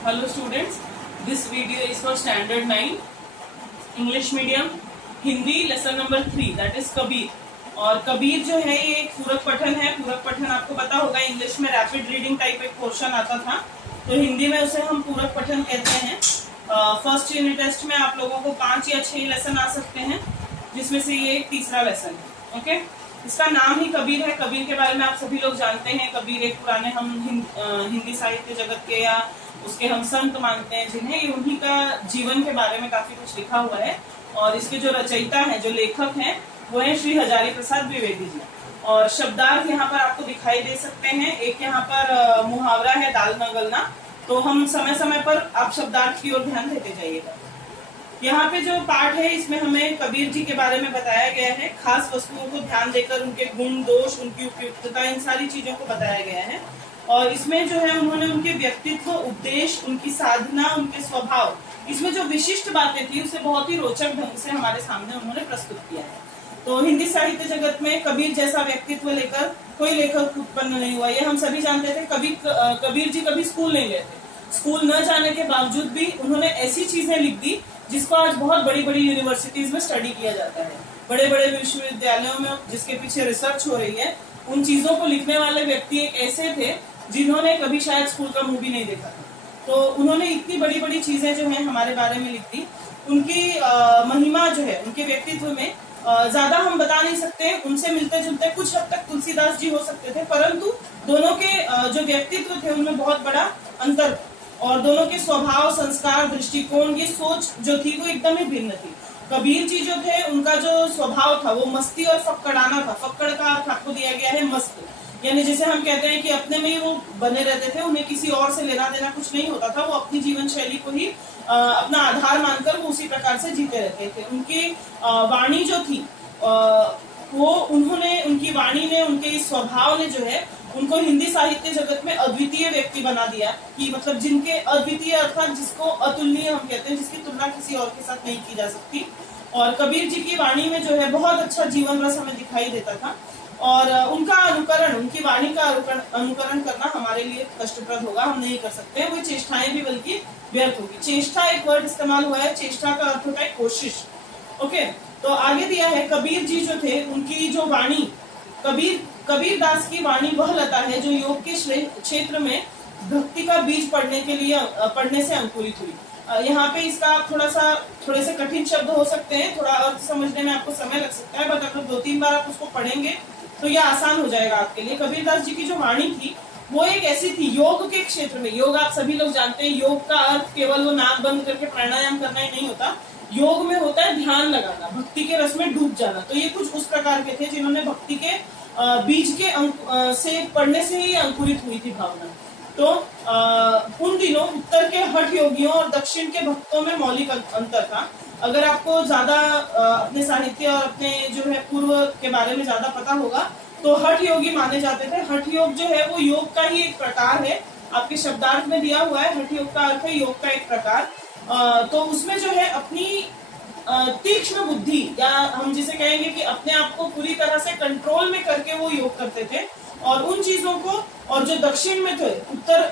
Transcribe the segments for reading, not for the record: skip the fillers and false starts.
Hello students, this video is for standard 9 English medium Hindi lesson number 3 that is Kabir. और कबीर जो है ये एक पूरक पठन है। पूरक पठन आपको पता होगा, इंग्लिश में रैपिड रीडिंग टाइप एक पोर्शन आता था, तो हिंदी में उसे हम पूरक पठन कहते हैं। फर्स्ट यूनिट टेस्ट में आप लोगों को 5 या 6 लेसन आ सकते हैं, जिसमें से ये एक तीसरा लेसन है। ओके, इसका नाम ही कबीर है। कबीर के बारे में आप सभी लोग जानते हैं। कबीर एक पुराने हम हिंदी साहित्य जगत के या उसके हम संत मानते हैं, जिन्हें उन्हीं का जीवन के बारे में काफी कुछ लिखा हुआ है। और इसके जो रचयिता हैं, जो लेखक हैं, वो है श्री हजारी प्रसाद द्विवेदी जी। और शब्दार्थ यहाँ पर आपको दिखाई दे सकते हैं। एक यहाँ पर मुहावरा है दाल न गलना, तो हम समय समय पर आप शब्दार्थ की ओर ध्यान देते जाइएगा। यहाँ पे जो पाठ है, इसमें हमें कबीर जी के बारे में बताया गया है। खास वस्तुओं को ध्यान देकर उनके गुण दोष, उनकी उपयुक्तता, इन सारी चीजों को बताया गया है। और इसमें जो है उन्होंने उनके व्यक्तित्व, उपदेश, उनकी साधना, उनके स्वभाव, इसमें जो विशिष्ट बातें थी उसे बहुत ही रोचक ढंग से हमारे सामने उन्होंने प्रस्तुत किया है। तो हिंदी साहित्य जगत में कबीर जैसा व्यक्तित्व लेकर कोई लेखक उत्पन्न नहीं हुआ। ये हम सभी जानते थे। कबीर जी कभी स्कूल नहीं गए थे। स्कूल न जाने के बावजूद भी उन्होंने ऐसी चीजें लिख दी जिसको आज बहुत बड़ी बड़ी यूनिवर्सिटीज में स्टडी किया जाता है। बड़े बड़े विश्वविद्यालयों में जिसके पीछे रिसर्च हो रही है, उन चीजों को लिखने वाले व्यक्ति एक ऐसे थे जिन्होंने कभी शायद स्कूल का मूवी नहीं देखा था। तो उन्होंने इतनी बड़ी बड़ी चीजें जो है हमारे बारे में लिख दी। उनकी महिमा जो है उनके व्यक्तित्व में ज्यादा हम बता नहीं सकते। उनसे मिलते जुलते कुछ हद तक तुलसीदास जी हो सकते थे, परंतु दोनों के जो व्यक्तित्व थे उनमें बहुत बड़ा अंतर था। और दोनों के स्वभाव, संस्कार, दृष्टिकोण, ये सोच जो थी वो एकदम ही भिन्न थी। कबीर जी जो थे, उनका जो स्वभाव था वो मस्ती और फक्कड़ाना था। फक्कड़ का अर्थ आपको दिया गया है मस्त, यानी जैसे हम कहते हैं कि अपने में ही वो बने रहते थे, उन्हें किसी और से लेना देना कुछ नहीं होता था। वो अपनी जीवन शैली को ही अपना आधार मानकर वो उसी प्रकार से जीते रहते थे। उनकी वाणी जो थी वो उनकी वाणी ने, उनके स्वभाव ने जो है उनको हिंदी साहित्य जगत में अद्वितीय व्यक्ति बना दिया। कि मतलब जिनके अद्वितीय अर्थात जिसको अतुलनीय हम कहते हैं, जिसकी तुलना किसी और के साथ नहीं की जा सकती। और कबीर जी की वाणी में जो है बहुत अच्छा जीवन रस हमें दिखाई देता था। और उनका अनुकरण, उनकी वाणी का अनुकरण करना हमारे लिए कष्टप्रद होगा, हम नहीं कर सकते। वो चेष्टाएं भी बल्कि व्यर्थ होगी। चेष्टा एक वर्ड इस्तेमाल हुआ है। चेष्टा का अर्थ होता है कोशिश। ओके, तो आगे दिया है कबीर जी जो थे, उनकी जो वाणी, कबीर दास की वाणी वह लता है जो योग के क्षेत्र में भक्ति का बीज पढ़ने से अंकुरित हुई। यहाँ पे इसका थोड़े से कठिन शब्द हो सकते हैं, थोड़ा अर्थ समझने में आपको समय लग सकता है, बट अगर 2-3 बार आप उसको पढ़ेंगे तो यह आसान हो जाएगा आपके लिए। कबीरदास जी की जो वाणी थी वो एक ऐसी थी योग के क्षेत्र में। योग आप सभी लोग जानते हैं, योग का अर्थ केवल वो नाक बंद करके प्राणायाम करना ही नहीं होता। योग में होता है ध्यान लगाना, भक्ति के रस में डूब जाना। तो ये कुछ उस प्रकार के थे जिन्होंने भक्ति के बीज के से पढ़ने से ही अंकुरित हुई थी भावना। तो उन दिनों उत्तर के हठ योगियों और दक्षिण के भक्तों में मौलिक अंतर था। अगर आपको ज्यादा अपने साहित्य और अपने जो है पूर्व के बारे में ज्यादा पता होगा, तो हठ योगी माने जाते थे। हठ योग जो है वो योग का ही एक प्रकार है। आपके शब्दार्थ में दिया हुआ है, हठ योग का अर्थ है योग का एक प्रकार। तो उसमें जो है अपनी तीक्ष्ण बुद्धि, या हम जिसे कहेंगे कि अपने आप को पूरी तरह से कंट्रोल में करके वो योग करते थे। और उन चीजों को, और जो दक्षिण में थे,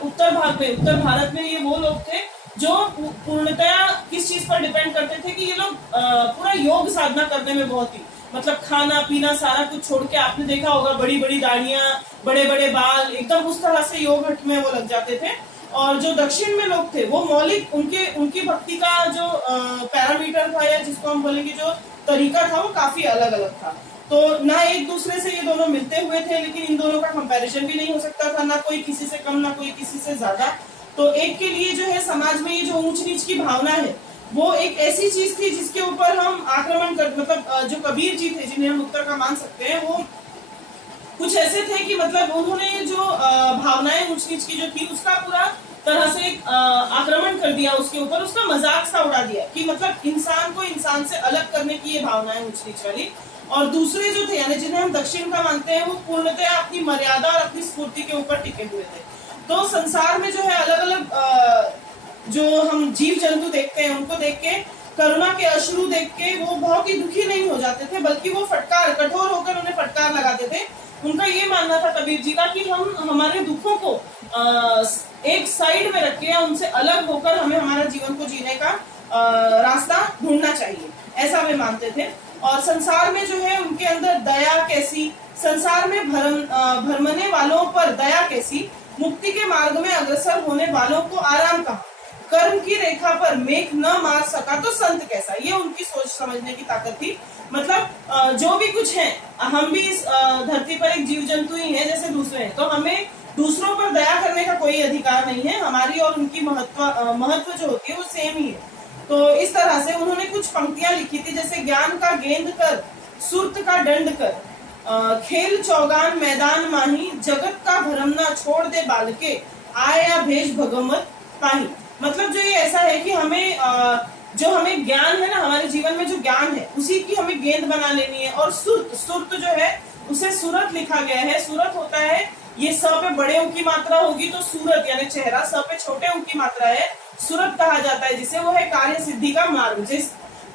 उत्तर भारत में ये वो लोग थे जो पूर्णतया किस चीज पर डिपेंड करते थे कि ये लोग पूरा योग साधना करने में बहुत ही, मतलब खाना पीना सारा कुछ छोड़ के, आपने देखा होगा बड़ी बड़ी दाढ़ियां, बड़े बड़े बाल, एकदम उस तरह से योग हट में वो लग जाते थे। और जो दक्षिण में लोग थे वो मौलिक, उनकी भक्ति का जो पैरामीटर था, या जिसको हम बोलेंगे जो तरीका था, वो काफी अलग अलग था। तो ना एक दूसरे से ये दोनों मिलते हुए थे, लेकिन इन दोनों का कंपैरिजन भी नहीं हो सकता था। ना कोई किसी से कम, ना कोई किसी से ज्यादा। तो एक के लिए जो है समाज में ये जो ऊंच नीच की भावना है, वो एक ऐसी चीज थी जिसके ऊपर हम आक्रमण कर, मतलब जो कबीर जी थे, जिन्हें हम उत्तर का मान सकते हैं, वो कुछ ऐसे थे कि मतलब उन्होंने जो भावनाएं ऊंच नीच की जो थी उसका पूरा तरह से आक्रमण कर दिया उसके ऊपर, उसका मजाक सा उड़ा दिया कि मतलब इंसान को इंसान से अलग करने की ये भावनाएं ऊंच नीच वाली। और दूसरे जो थे, यानी जिन्हें हम दक्षिण का मानते हैं, वो पूर्णतः अपनी मर्यादा और अपनी स्फूर्ति के ऊपर टिके हुए थे। तो संसार में जो है अलग अलग जो हम जीव जंतु देखते हैं, उनको देख के, करुणा के अश्रु देख के वो बहुत ही दुखी नहीं हो जाते थे, बल्कि वो कठोर होकर उन्हें फटकार लगाते थे। उनका ये मानना था कबीर जी का कि हम हमारे दुखों को एक साइड में रख के या उनसे अलग होकर हमें हमारा जीवन को जीने का रास्ता ढूंढना चाहिए, ऐसा वे मानते थे। और संसार में जो है उनके अंदर दया कैसी, संसार में भरमने वालों पर दया कैसी, मुक्ति के मार्ग में अग्रसर होने वालों को आराम कहाँ, कर्म की रेखा पर मेघ न मार सका तो संत कैसा। ये उनकी सोच समझने की ताकत थी। मतलब जो भी कुछ है, हम भी इस धरती पर एक जीव जंतु ही है जैसे दूसरे हैं, तो हमें दूसरों पर दया करने का कोई अधिकार नहीं है। हमारी और उनकी महत्व जो होती है वो सेम ही है। तो इस तरह से उन्होंने कुछ पंक्तियां लिखी थी, जैसे ज्ञान का गेंद कर, सुरत का दंड कर, खेल चौगान मैदान माही, जगत का भरम ना छोड़ दे बालके, आया भेष भगवत पाही। मतलब जो ये ऐसा है कि हमें जो हमें ज्ञान है ना, हमारे जीवन में जो ज्ञान है उसी की हमें गेंद बना लेनी है। और सुरत जो है उसे सूरत लिखा गया है। सूरत होता है, ये स पे बड़े ऊ की मात्रा होगी तो सूरत यानी चेहरा, स पे छोटे ऊ की मात्रा है, सूरत कहा जाता है जिसे। वो है कार्य सिद्धि का मार्ग।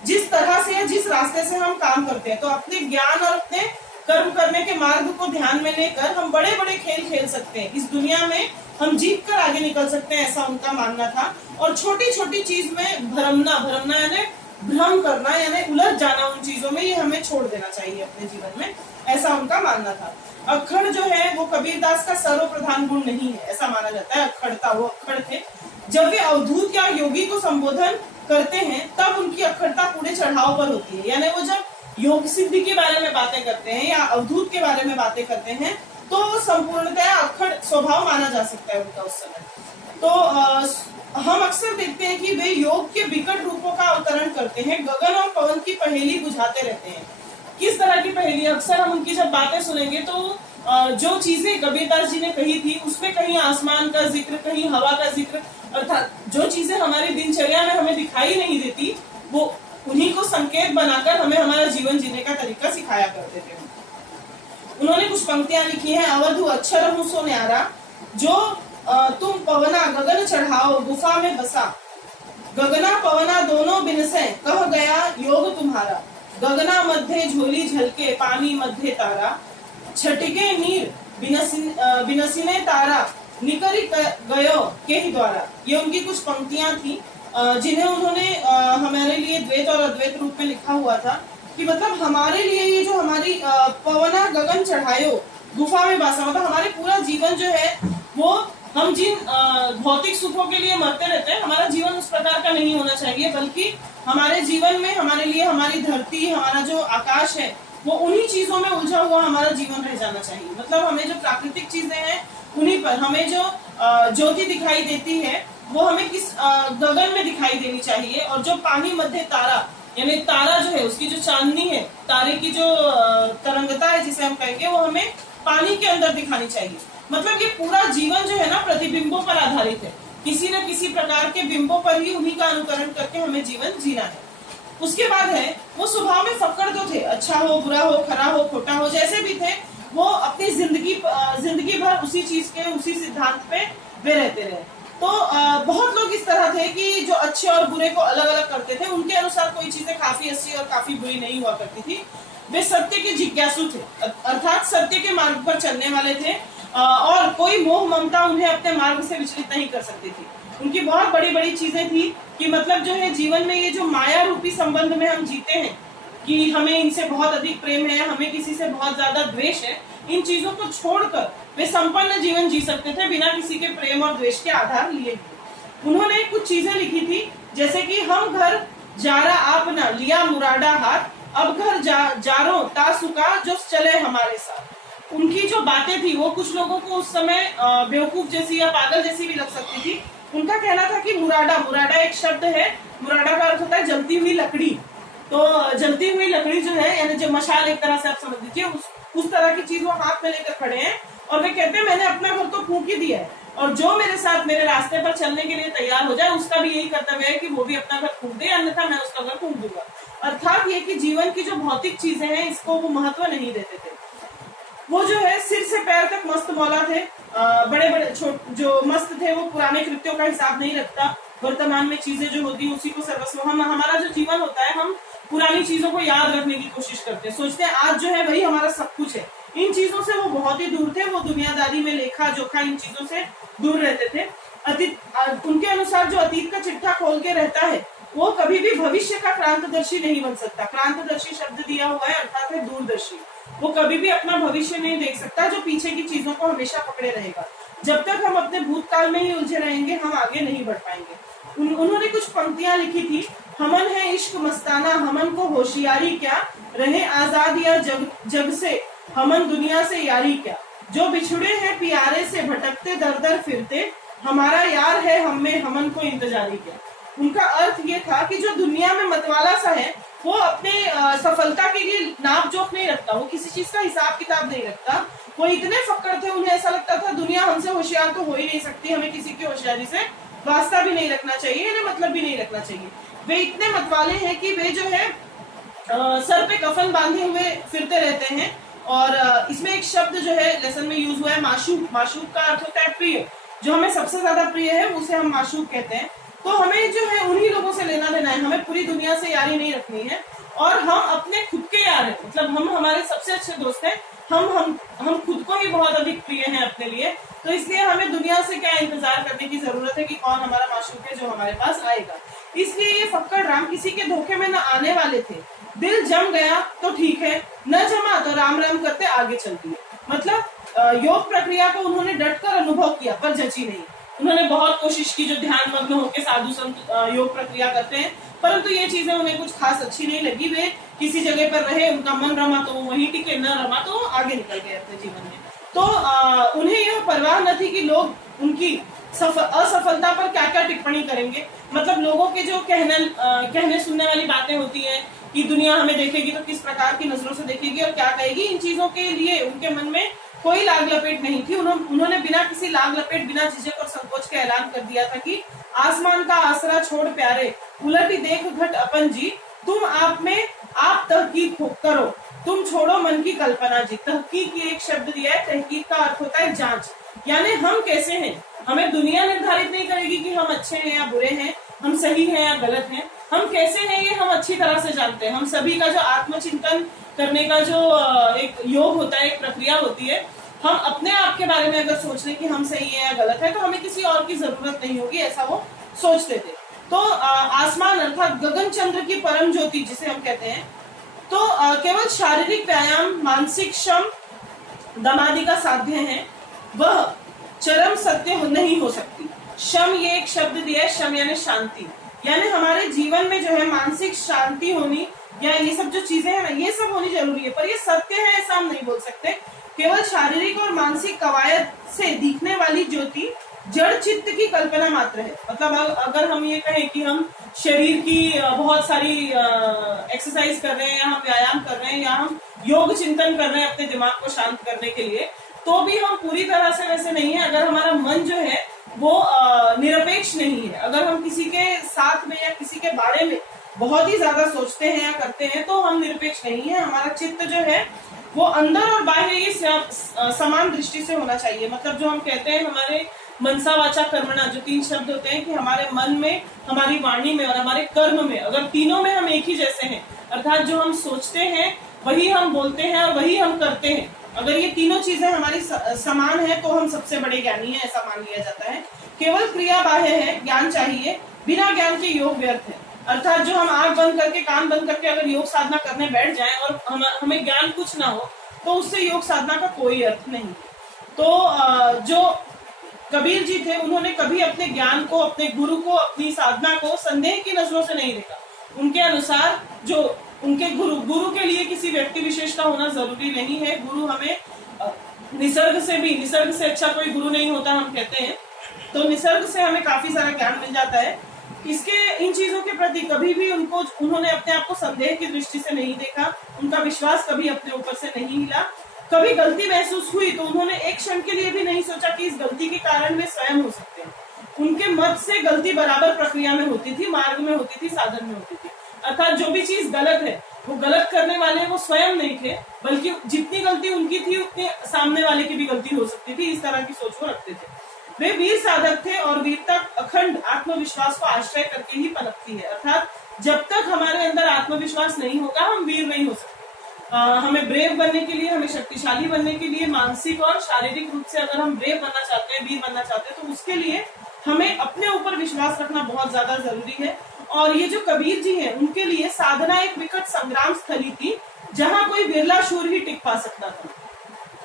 जिस तरह से या जिस रास्ते से हम काम करते हैं, तो अपने ज्ञान और अपने कर्म करने के मार्ग को ध्यान में लेकर हम बड़े बड़े खेल खेल सकते हैं। इस दुनिया में हम जीत कर आगे निकल सकते हैं, ऐसा उनका मानना था। और छोटी छोटी चीज में भरमना यानी भ्रम करना यानी उलझ जाना उन चीजों में, ये हमें छोड़ देना चाहिए अपने जीवन में, ऐसा उनका मानना था। अक्खड़ जो है वो कबीरदास का सर्वप्रधान गुण नहीं है, ऐसा माना जाता है। अक्खड़ता, वो अक्खड़ थे। जब वे अवधूत या योगी को संबोधन करते हैं तब उनकी अक्खड़ता पूरे चढ़ाव पर होती है। यानी वो जब योग सिद्धि के बारे में बातें करते हैं या अवधूत के बारे में बातें करते हैं तो संपूर्णतया अक्खड़ स्वभाव माना जा सकता है उनका उस समय। तो हम अक्सर देखते हैं कि वे योग के विकट रूपों का अवतरण करते हैं, गगन और पवन की पहेली बुझाते रहते हैं। किस तरह की पहेली? अक्सर हम उनकी जब बातें सुनेंगे तो जो चीजें कबीरदास जी ने कही थी उसमें कहीं आसमान का जिक्र, कहीं हवा का जिक्र, अर्थात जो चीजें हमारी दिनचर्या में हमें दिखाई नहीं देती वो उन्हीं को संकेत बनाकर हमें हमारा जीवन जीने का तरीका सिखाया करते थे। उन्होंने कुछ पंक्तियां लिखी हैं। अवधु अक्षर हूँ सो न्यारा, जो तुम पवना गगन चढ़ाओ गुफा में बसा, गगना पवना दोनों बिनसे कह गया योग तुम्हारा, गगना मध्य झोली झलके पानी मध्य तारा, छटके नीर बिनसिने तारा निकरी गयो के ही द्वारा। ये उनकी कुछ पंक्तियां थी जिन्हें उन्होंने हमारे लिए द्वैत और अद्वैत रूप में लिखा हुआ था कि मतलब हमारे लिए ये जो हमारी पवना गगन चढ़ायो गुफा में बासा, मतलब हमारे पूरा जीवन जो है वो हम जिन भौतिक सुखों के लिए मरते रहते हैं, हमारा जीवन उस प्रकार का नहीं होना चाहिए, बल्कि हमारे जीवन में हमारे लिए हमारी धरती, हमारा जो आकाश है वो उन्हीं चीजों में उलझा हुआ हमारा जीवन रह जाना चाहिए। मतलब हमें जो प्राकृतिक चीजें हैं उन्हीं पर, हमें जो ज्योति दिखाई देती है वो हमें किस गगन में दिखाई देनी चाहिए। और जो पानी मध्य तारा यानी तारा जो है उसकी जो चांदनी है, तारे की जो तरंगता है जिसे हम कहेंगे, वो हमें पानी के अंदर दिखानी चाहिए। मतलब ये पूरा जीवन जो है ना प्रतिबिंबों पर आधारित है, किसी न किसी प्रकार के बिंबों पर ही उन्हीं का अनुकरण करके हमें जीवन जीना है। उसके बाद है वो स्वभाव में फक्कड़ तो थे, अच्छा हो बुरा हो खरा हो खोटा हो जैसे भी थे, वो अपनी जिंदगी भर उसी चीज के उसी सिद्धांत पे वे रहते रहे। तो बहुत लोग इस तरह थे कि जो अच्छे और बुरे को अलग अलग करते थे, उनके अनुसार कोई चीजें काफी अच्छी और काफी बुरी नहीं हुआ करती थी। वे सत्य के जिज्ञासु थे, अर्थात सत्य के मार्ग पर चलने वाले थे और कोई मोह ममता उन्हें अपने मार्ग से विचलित नहीं कर सकती थी। उनकी बहुत बड़ी बड़ी चीजें थी कि मतलब जो है जीवन में ये जो माया रूपी संबंध में हम जीते हैं कि हमें इनसे बहुत अधिक प्रेम है, हमें किसी से बहुत ज्यादा द्वेष है, इन चीजों को छोड़कर वे संपन्न जीवन जी सकते थे बिना किसी के प्रेम और द्वेष के आधार लिए। उन्होंने कुछ चीजें लिखी थी जैसे कि हम घर जारा आपना लिया मुरादा हाथ, अब घर जारो तासुका जो चले हमारे साथ। उनकी जो बातें थी वो कुछ लोगों को उस समय बेवकूफ जैसी या पागल जैसी भी लग सकती थी। उनका कहना था कि मुरादा एक शब्द है, मुरादा का अर्थ होता है जलती हुई लकड़ी। तो जलती हुई लकड़ी जो है यानी जो मशाल एक तरह से आप समझ लीजिए, उस तरह की चीज वो हाथ में लेकर खड़े हैं और वे कहते हैं मैंने अपना घर तो फूंक ही दिया है और जो मेरे साथ मेरे रास्ते पर चलने के लिए तैयार हो जाए उसका भी यही कर्तव्य है कि वो भी अपना घर फूंक दे, अन्यथा मैं उसका घर फूंक दूंगा। अर्थात ये कि जीवन की जो भौतिक चीजें हैं इसको वो महत्व नहीं देते थे। वो जो है सिर से पैर तक मस्त मौला थे, बड़े बड़े जो मस्त थे वो पुराने कृत्यों का हिसाब नहीं रखता, वर्तमान में चीजें जो होती है उसी को सर्वस्व। हमारा जो जीवन होता है हम पुरानी चीजों को याद रखने की कोशिश करते हैं, सोचते हैं आज जो है वही हमारा सब कुछ है, इन चीजों से वो बहुत ही दूर थे, वो दुनियादारी में लेखा जोखा इन चीजों से दूर रहते थे। उनके अनुसार जो अतीत का चिट्ठा खोल के रहता है वो कभी भी भविष्य का क्रांतदर्शी नहीं बन सकता। क्रांतदर्शी शब्द दिया हुआ है अर्थात है दूरदर्शी। वो कभी भी अपना भविष्य नहीं देख सकता, जो पीछे की चीजों को हमेशा पकड़े रहेगा। जब तक हम अपने भूतकाल में ही उलझे रहेंगे हम आगे नहीं बढ़ पाएंगे। उन्होंने कुछ पंक्तियां लिखी थी। हमन है इश्क मस्ताना, हमन को होशियारी क्या, रहे आजाद या जग से, हमन दुनिया से यारी क्या, जो बिछुड़े हैं प्यारे से भटकते दर दर फिरते, हमारा यार है हम में हमन को इंतजारी क्या। उनका अर्थ ये था कि जो दुनिया में मतवाला सा है वो अपने सफलता के लिए नाप जोक नहीं रखता, वो किसी चीज का हिसाब किताब नहीं रखता। वो इतने फक्कड़ थे, उन्हें ऐसा लगता था दुनिया हमसे होशियार तो हो ही नहीं सकती, हमें किसी की होशियारी से वास्ता भी नहीं रखना चाहिए, इन्हें मतलब भी नहीं रखना चाहिए। वे इतने मतवाले हैं कि वे जो है सर पे कफन बांधे हुए फिरते रहते हैं। और इसमें एक शब्द जो है लेसन में यूज हुआ है माशूक। माशूक का अर्थ होता है प्रिय, जो हमें सबसे ज्यादा प्रिय है उसे हम माशूक कहते हैं। तो हमें जो है उन्हीं लोगों से लेना देना है, हमें पूरी दुनिया से यारी नहीं रखनी है। और हम अपने खुद के यार हैं, मतलब हम हमारे सबसे अच्छे दोस्त हैं। हम खुद को ही बहुत अधिक प्रिय हैं अपने लिए, तो इसलिए हमें दुनिया से क्या इंतजार करने की जरूरत है कि कौन हमारा माशूक है जो हमारे पास आएगा। इसलिए ये फक्कड़ राम किसी के धोखे में न आने वाले थे। दिल जम गया तो ठीक है, न जमा तो राम राम करते आगे चल दिए। मतलब योग प्रक्रिया को उन्होंने डटकर अनुभव किया पर जची नहीं। उन्होंने बहुत कोशिश की, जो ध्यान मग्न होकर साधु संत योग प्रक्रिया करते हैं, परंतु ये चीजें उन्हें कुछ खास अच्छी नहीं लगी। वे किसी जगह पर रहे, उनका मन रमा तो वो वहीं टिके, न रमा तो आगे निकल गए अपने जीवन में। तो उन्हें यह परवाह न थी कि लोग उनकी असफलता पर क्या क्या टिप्पणी करेंगे। मतलब लोगों के जो कहने सुनने वाली बातें होती हैं कि दुनिया हमें देखेगी तो किस प्रकार की नजरों से देखेगी और क्या कहेगी, इन चीजों के लिए उनके मन में कोई लाग लपेट नहीं थी। उन्होंने बिना किसी लाग लपेट, बिना झिझक और संकोच के ऐलान कर दिया था कि आसमान का आसरा छोड़ प्यारे, उलटी देख घट अपन जी, तुम आप में आप तहकीक करो, तुम छोड़ो मन की कल्पना जी। तहकीक ये एक शब्द दिया है, तहकीक का अर्थ होता है जांच, यानी हम कैसे हैं। हमें दुनिया निर्धारित नहीं करेगी कि हम अच्छे हैं या बुरे हैं, हम सही हैं या गलत हैं। हम कैसे हैं ये हम अच्छी तरह से जानते हैं। हम सभी का जो आत्मचिंतन करने का जो एक योग होता है, एक प्रक्रिया होती है, हम अपने आप के बारे में अगर सोच लें कि हम सही है या गलत है तो हमें किसी और की जरूरत नहीं होगी, ऐसा वो सोचते थे। तो आसमान अर्थात गगन चंद्र की परम ज्योति जिसे हम कहते हैं, तो केवल शारीरिक व्यायाम, मानसिक श्रम, दमादि का साध्य है, वह चरम सत्य नहीं हो सकती। शम ये एक शब्द दिया है, शम यानी शांति, यानी हमारे जीवन में जो है मानसिक शांति होनी या ये सब जो चीजें हैं ना, ये सब होनी जरूरी है, पर ये सत्य है ऐसा हम नहीं बोल सकते। केवल शारीरिक और मानसिक कवायद से दिखने वाली ज्योति जड़ चित्त की कल्पना मात्र है। मतलब अगर हम ये कहें कि हम शरीर की बहुत सारी एक्सरसाइज कर रहे हैं या हम व्यायाम कर रहे हैं या हम योग चिंतन कर रहे हैं अपने दिमाग को शांत करने के लिए, तो भी हम पूरी तरह से वैसे नहीं है। अगर हमारा मन जो है वो निरपेक्ष नहीं है, अगर हम किसी के साथ में या किसी के बारे में बहुत ही ज्यादा सोचते हैं या करते हैं तो हम निरपेक्ष नहीं है। हमारा चित्त जो है वो अंदर और बाहर ये समान दृष्टि से होना चाहिए। मतलब जो हम कहते हैं हमारे मनसा वाचा कर्मणा, जो 3 शब्द होते हैं कि हमारे मन में, हमारी वाणी में और हमारे कर्म में, अगर तीनों में हम एक ही जैसे हैं, अर्थात जो हम सोचते हैं वही हम बोलते हैं और वही हम करते हैं, अगर ये तीनों चीजें हमारी समान है तो हम सबसे बड़े ज्ञानी हैं, ऐसा मान लिया जाता है। केवल क्रिया बाह्य है, ज्ञान चाहिए, बिना ज्ञान के योग व्यर्थ है। अर्थात जो हम आंख बंद करके, कान बंद करके अगर योग साधना करने बैठ जाएं और हमें ज्ञान कुछ ना हो तो उससे योग साधना का कोई अर्थ नहीं। तो जो कबीर जी थे उन्होंने कभी अपने ज्ञान को, अपने गुरु को, अपनी साधना को संदेह की नजरों से नहीं देखा। उनके अनुसार जो उनके गुरु के लिए किसी व्यक्ति विशेष का होना जरूरी नहीं है। गुरु हमें निसर्ग से अच्छा कोई गुरु नहीं होता हम कहते हैं, तो निसर्ग से हमें काफी सारा ज्ञान मिल जाता है। इन चीजों के प्रति कभी भी उन्होंने अपने आप को संदेह की दृष्टि से नहीं देखा, उनका विश्वास कभी अपने ऊपर से नहीं हिला। कभी गलती महसूस हुई तो उन्होंने एक क्षण के लिए भी नहीं सोचा कि इस गलती के कारण वे स्वयं हो सकते हैं। उनके मत से गलती बराबर प्रक्रिया में होती थी, मार्ग में होती थी, साधन में होती थी। अर्थात जो भी चीज गलत है वो गलत करने वाले वो स्वयं नहीं थे, बल्कि जितनी गलती उनकी थी उतनी सामने वाले की भी गलती हो सकती थी, इस तरह की सोच वो रखते थे। वे वीर साधक थे और वीरता अखंड आत्मविश्वास को आश्रय करके ही पनपती है। अर्थात जब तक हमारे अंदर आत्मविश्वास नहीं होगा हम वीर नहीं हो सकते। हमें ब्रेव बनने के लिए, हमें शक्तिशाली बनने के लिए, मानसिक और शारीरिक रूप से अगर हम ब्रेव बनना चाहते हैं, वीर बनना चाहते हैं, तो उसके लिए हमें अपने ऊपर विश्वास रखना बहुत ज्यादा जरूरी है। और ये जो कबीर जी हैं, उनके लिए साधना एक विकट संग्राम स्थली थी, जहां कोई बिरला शूर ही टिक पा सकता था।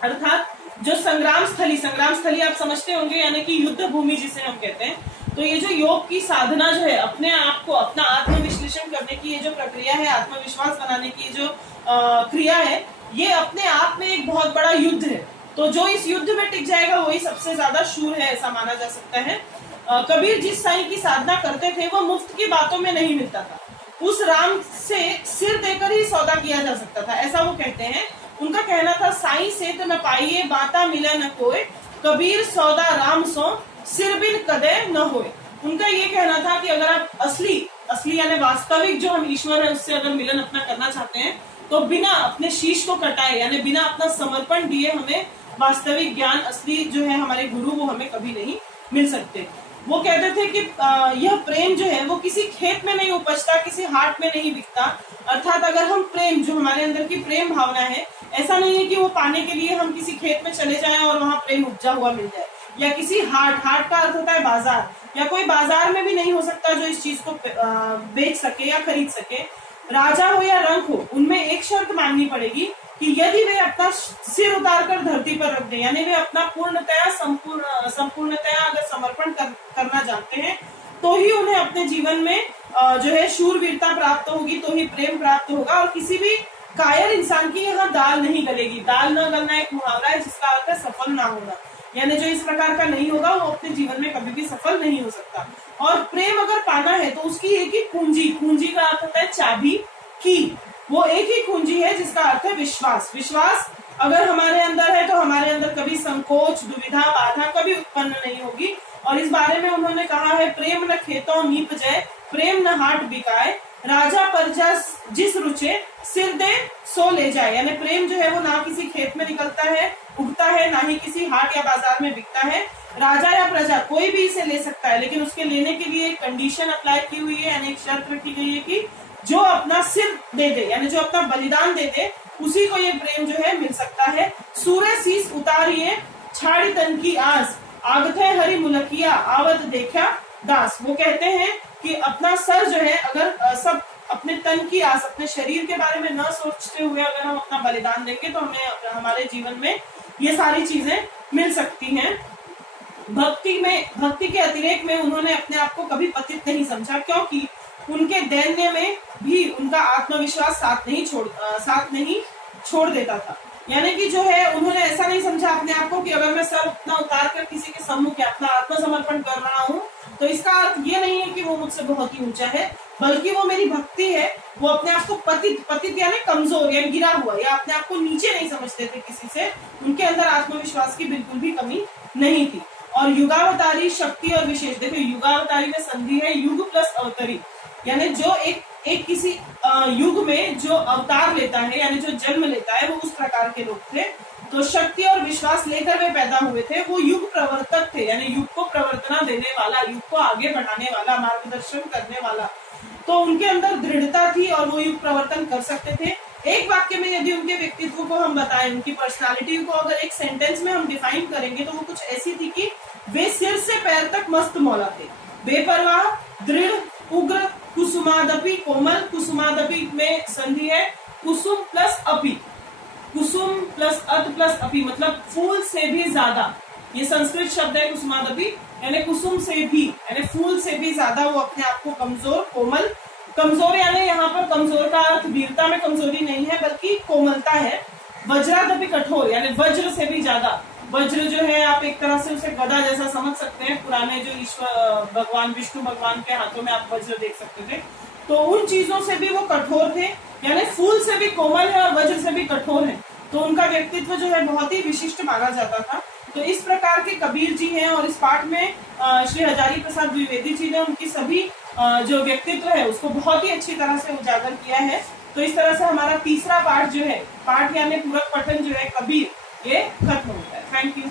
अर्थात जो संग्राम स्थली आप समझते होंगे, यानी कि युद्ध भूमि जिसे हम कहते हैं। तो ये जो योग की साधना जो है, अपने आप को, अपना आत्मविश्लेषण करने की ये जो प्रक्रिया है, आत्मविश्वास बनाने की जो क्रिया है, ये अपने आप में एक बहुत बड़ा युद्ध है। तो जो इस युद्ध में टिक जाएगा वही सबसे ज्यादा शूर है, ऐसा माना जा सकता है। कबीर जिस साईं की साधना करते थे वो मुफ्त की बातों में नहीं मिलता था, उस राम से सिर देकर ही सौदा किया जा सकता था, ऐसा वो कहते हैं। उनका कहना था, साईं से तो न पाइए बाता मिला न कोई, कबीर सौदा राम सो सिर बिन कदे न होए। उनका ये कहना था कि अगर आप असली यानी वास्तविक जो हम ईश्वर है उससे अगर मिलन अपना करना चाहते हैं, तो बिना अपने शीश को कटाए, यानी बिना अपना समर्पण दिए हमें वास्तविक ज्ञान, असली जो है हमारे गुरु, वो हमें कभी नहीं मिल सकते। वो कहते थे कि यह प्रेम जो है वो किसी खेत में नहीं उपजता, किसी हाट में नहीं बिकता। अर्थात अगर हम प्रेम, जो हमारे अंदर की प्रेम भावना है, ऐसा नहीं है कि वो पाने के लिए हम किसी खेत में चले जाएं और वहां प्रेम उपजा हुआ मिल जाए, या किसी हाट का अर्थ होता है बाजार, या कोई बाजार में भी नहीं हो सकता जो इस चीज को बेच सके या खरीद सके। राजा हो या रंक हो, उनमें एक शर्त माननी पड़ेगी कि यदि वे अपना सिर उतारकर धरती पर रख दें, यानी वे अपना संपूर्णतया अगर समर्पण करना जानते हैं, तो ही उन्हें अपने जीवन में जो है शूरवीरता प्राप्त होगी, तो ही प्रेम प्राप्त होगा। और किसी भी कायर इंसान की यहाँ दाल नहीं गलेगी। दाल न गलना एक मुहावरा है जिसका अर्थ है सफल ना होना, यानी जो इस प्रकार का नहीं होगा वो अपने जीवन में कभी भी सफल नहीं हो सकता। और प्रेम अगर पाना है तो उसकी एक ही कुंजी का अर्थ होता है चाबी की, वो एक ही कुंजी है जिसका अर्थ है विश्वास। विश्वास अगर हमारे अंदर है तो हमारे अंदर कभी संकोच, दुविधा, बाधा कभी उत्पन्न नहीं होगी। और इस बारे में उन्होंने कहा है, प्रेम न खेतों नीप जय, प्रेम न हाट बिकाए, राजा परजा जिस रुचे, सिर दे सो ले जाए। यानी प्रेम जो है वो ना किसी खेत में निकलता है, उगता है, ना ही किसी हाट या बाजार में बिकता है। राजा या प्रजा कोई भी इसे ले सकता है, लेकिन उसके लेने के लिए एक कंडीशन अप्लाई की हुई है, यानी एक शर्त रखी गई है कि जो अपना सिर दे दे, यानी जो अपना बलिदान दे दे, उसी को ये प्रेम जो है मिल सकता है। सूर्य शीस उतारिए छाड़ी तन की आस, आगत है हरि मुलकिया आवत देखा दास। वो कहते हैं कि अपना सर जो है, अगर सब अपने तन की आस, अपने शरीर के बारे में न सोचते हुए अगर हम अपना बलिदान देंगे तो हमें हमारे जीवन में ये सारी चीजें मिल सकती हैं। भक्ति के अतिरेक में उन्होंने अपने आप को कभी पतित नहीं समझा, क्योंकि उनके दैन्य में भी उनका आत्मविश्वास साथ नहीं छोड़ देता था। यानी कि जो है उन्होंने ऐसा नहीं समझा अपने आप को कि अगर मैं सर अपना उतार कर किसी के सम्मुख अपना आत्मसमर्पण कर रहा हूँ तो इसका अर्थ ये नहीं है कि वो मुझसे बहुत ही ऊंचा है, बल्कि वो मेरी भक्ति है। वो अपने आप को पतित यानी कमजोर या गिरा हुआ, या अपने आप को नीचे नहीं समझते थे किसी से। उनके अंदर आत्मविश्वास की बिल्कुल भी कमी नहीं थी। और युगावतारी शक्ति और विशेष, देखो युगावतारी में संधि है युग प्लस अवतरी, यानी जो एक किसी युग में जो अवतार लेता है, यानी जो जन्म लेता है, वो उस प्रकार के लोग थे। तो शक्ति और विश्वास लेकर वे पैदा हुए थे। वो युग प्रवर्तक थे, यानी युग को प्रवर्तना देने वाला, युग को आगे बढ़ाने वाला, मार्गदर्शन करने वाला। तो उनके अंदर दृढ़ता थी और वो युग प्रवर्तन कर सकते थे। एक वाक्य में यदि उनके व्यक्तित्व को हम बताएं, उनकी पर्सनालिटी को अगर एक सेंटेंस में हम डिफाइन करेंगे तो वो कुछ ऐसी थी कि वे सिर से पैर तक मस्त मौला थे, बेपरवाह, दृढ़, उग्र, कुसुमादपि कोमल। कुसुमादपि में संधि है कुसुम प्लस अपि, कुसुम प्लस अत प्लस अपि, मतलब फूल से भी ज्यादा। ये संस्कृत शब्द है कुसुमादपि, यानी कुसुम से भी, यानी फूल से भी ज्यादा वो अपने आप को कमजोर, कोमल। कमजोर यानी यहाँ पर कमजोर का अर्थ वीरता में कमजोरी नहीं है, बल्कि कोमलता है। वज्रादपि कठोर, यानी वज्र से भी ज्यादा। वज्र जो है आप एक तरह से उसे गदा जैसा समझ सकते हैं। पुराने जो ईश्वर भगवान विष्णु भगवान के हाथों में आप वज्र देख सकते थे। तो उन चीजों से भी वो कठोर थे, यानी फूल से भी कोमल है और वज्र से भी कठोर है। तो उनका व्यक्तित्व जो है बहुत ही विशिष्ट माना जाता था। तो इस प्रकार के कबीर जी हैं, और इस पाठ में श्री हजारी प्रसाद द्विवेदी जी ने उनकी सभी जो व्यक्तित्व है उसको बहुत ही अच्छी तरह से उजागर किया है। तो इस तरह से हमारा तीसरा पाठ जो है, पाठ यानी पूरक पठन जो है कबीर, ये खत्म होता है। Thank you.